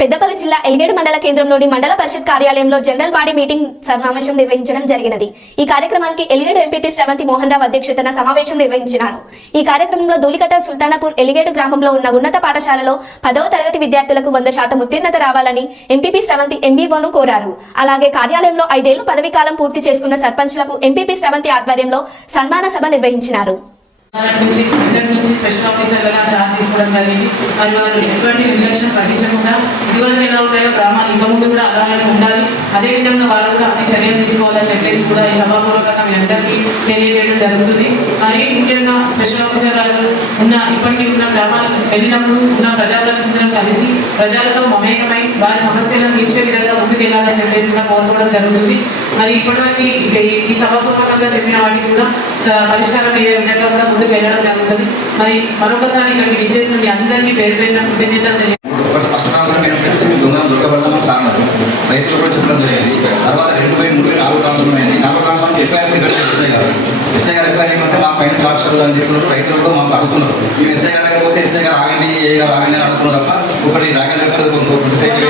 పెద్దపల్లి జిల్లా ఎలిగేడు మండల కేంద్రంలోని మండల పరిషత్ కార్యాలయంలో జనరల్ బాడీ మీటింగ్ సమావేశం నిర్వహించడం జరిగినది. ఈ కార్యక్రమానికి ఎలిగేడు ఎంపీటీ శ్రవంతి మోహన్ రావు అధ్యక్షతన సమావేశం నిర్వహించినారు. ఈ కార్యక్రమంలో ధూళికట సుల్తానాపూర్ ఎలిగేడు గ్రామంలో ఉన్న ఉన్నత పాఠశాలలో పదవ తరగతి విద్యార్థులకు వంద శాతం ఉత్తీర్ణత రావాలని ఎంపీపీ శ్రవంతి ఎంబీఓను కోరారు. అలాగే కార్యాలయంలో ఐదేళ్ళు పదవీ కాలం పూర్తి చేసుకున్న సర్పంచ్లకు ఎంపీపీ శ్రవంతి ఆధ్వర్యంలో సన్మాన సభ నిర్వహించినారు. నుంచి స్పెషల్ ఆఫీసర్లుగా చార్జ్ తీసుకోవడం జరిగింది. మరి వాళ్ళు ఎటువంటి నిర్లక్ష్యం వహించకుండా ఇదివరకు ఎలా ఉన్నాయో గ్రామాలు ఇంకా ముందు కూడా అలాగే ఉండాలి అదేవిధంగా వారు కూడా అన్ని చర్యలు తీసుకోవాలని చెప్పేసి కూడా ఈ సభాపూర్వకంగా మీ అందరికీ తెలియజేయడం జరుగుతుంది. మరి ముఖ్యంగా స్పెషల్ ఆఫీసర్ గారు ఉన్న ఇప్పటికీ ఉన్న గ్రామాలకు వెళ్ళినప్పుడు ఉన్న ప్రజాప్రతినిధులను కలిసి ప్రజలతో మమేకమై వారి సమస్యలను తీర్చే విధంగా ముందుకెళ్ళాలని చెప్పేసి కూడా కోరుకోవడం జరుగుతుంది. మరి ఇప్పటివరకు ఈ- సభాపూర్వకంగా చెప్పిన వాటికి కూడా పరిష్కారం అయ్యే విధంగా కూడా ముందుకు వెళ్ళడం జరుగుతుంది. మరి మరొకసారి ఇక్కడికి విచ్చేసిన మీ అందరినీ పేరు పేరున కృతజ్ఞతలు ఫస్ట్ ట్రాన్స్ఫర్ అయినప్పుడు మీకు దొంగలు దొరకబడతామని సార్ అన్నారు రైతులు కూడా చెప్పడం జరిగింది. తర్వాత రెండు వేల మూడు వేల నాలుగు ట్రాన్స్ఫర్ అయింది. నాలుగు ట్రాన్స్ఫర్ ఎఫ్ఐఆర్ ఇక్కడ ఎస్ఐ గారు. ఎస్ఐ గారు ఎఫ్ఐఆర్ ఏమంటే మాకు పైన ఆఫీసర్లు అని చెప్పినప్పుడు రైతులు కూడా మాకు అడుగుతున్నారు. మేము ఎస్ఐ గారు దగ్గర పోతే ఎస్ఐ గారు ఆగండి ఏ గారు ఆగండి అని అడుగుతున్నారు తప్ప ఒకటి రాగలేకపోతే ఇంకొకటి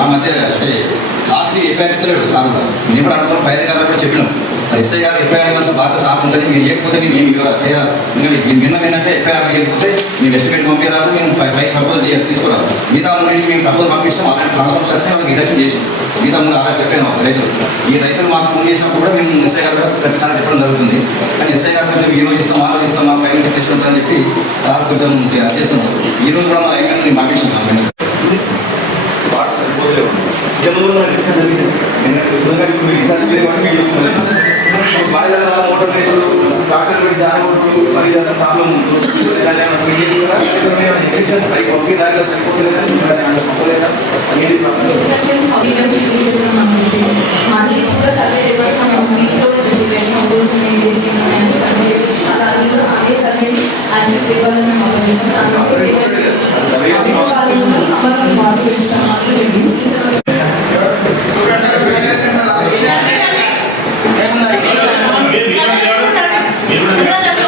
ఆ మధ్య లాస్ట్ ఎఫ్ఐఆర్ ఇస్తలేడు సార్. మేము కూడా అడుగుతున్నాం పై అధికారులు కూడా చెప్పినాం ఎస్ఐ గారు ఎఫ్ఐఆర్ ఇవ్వాల్సిన బాధ్యత సాఫ్ ఉంటుంది మీరు ఇవ్వకపోతే మేము ఏమి చేయాలి ఇంకా మీకు విన్నాం ఏంటంటే ఎఫ్ఐఆర్ ఇవ్వకపోతే మేము ఎస్టిమేట్ పంపించరాదు మేము పై పై ప్రపోజల్ చేయాలి తీసుకురాదు. మిగతా మూడింటికి మేము ప్రపోజల్ పంపిస్తాం అలాంటి ట్రాన్స్ఫర్ చేస్తే వాళ్ళకి ఇండక్షన్ చేసి మిగతా ముందు అలా చెప్పాను రైతులు. ఈ రైతులు మాకు ఫోన్ చేసినప్పుడు కూడా మేము ఎస్ఐ గారు ప్రతిసారి చెప్పడం జరుగుతుంది. కానీ ఎస్ఐ గారు కొంచెం ఈ రోజు ఇస్తాం ఆ ఇస్తాం మాకు పై నుంచి తెచ్చుకుంటామని చెప్పి సార్ కొంచెం చేస్తున్నాం ఈ రోజు కూడా మా లైన్ మేము పంపిస్తున్నాం వాటర్ సరిపోతలేవు జమ్మూలో మనం డిస్కస్ జరిగింది. ఎందుకంటే మీరు ఈసారి మీరు ఆంధ్రప్రదేశ్ డాక్టర్ జాగ్రత్త మరి ఇదంతా ప్రాబ్లం ఇన్స్ట్రక్షన్స్ అవి పంపి దాకా సరిపోతలేదా పంపలేదా అనేది చూడండి Obrigado.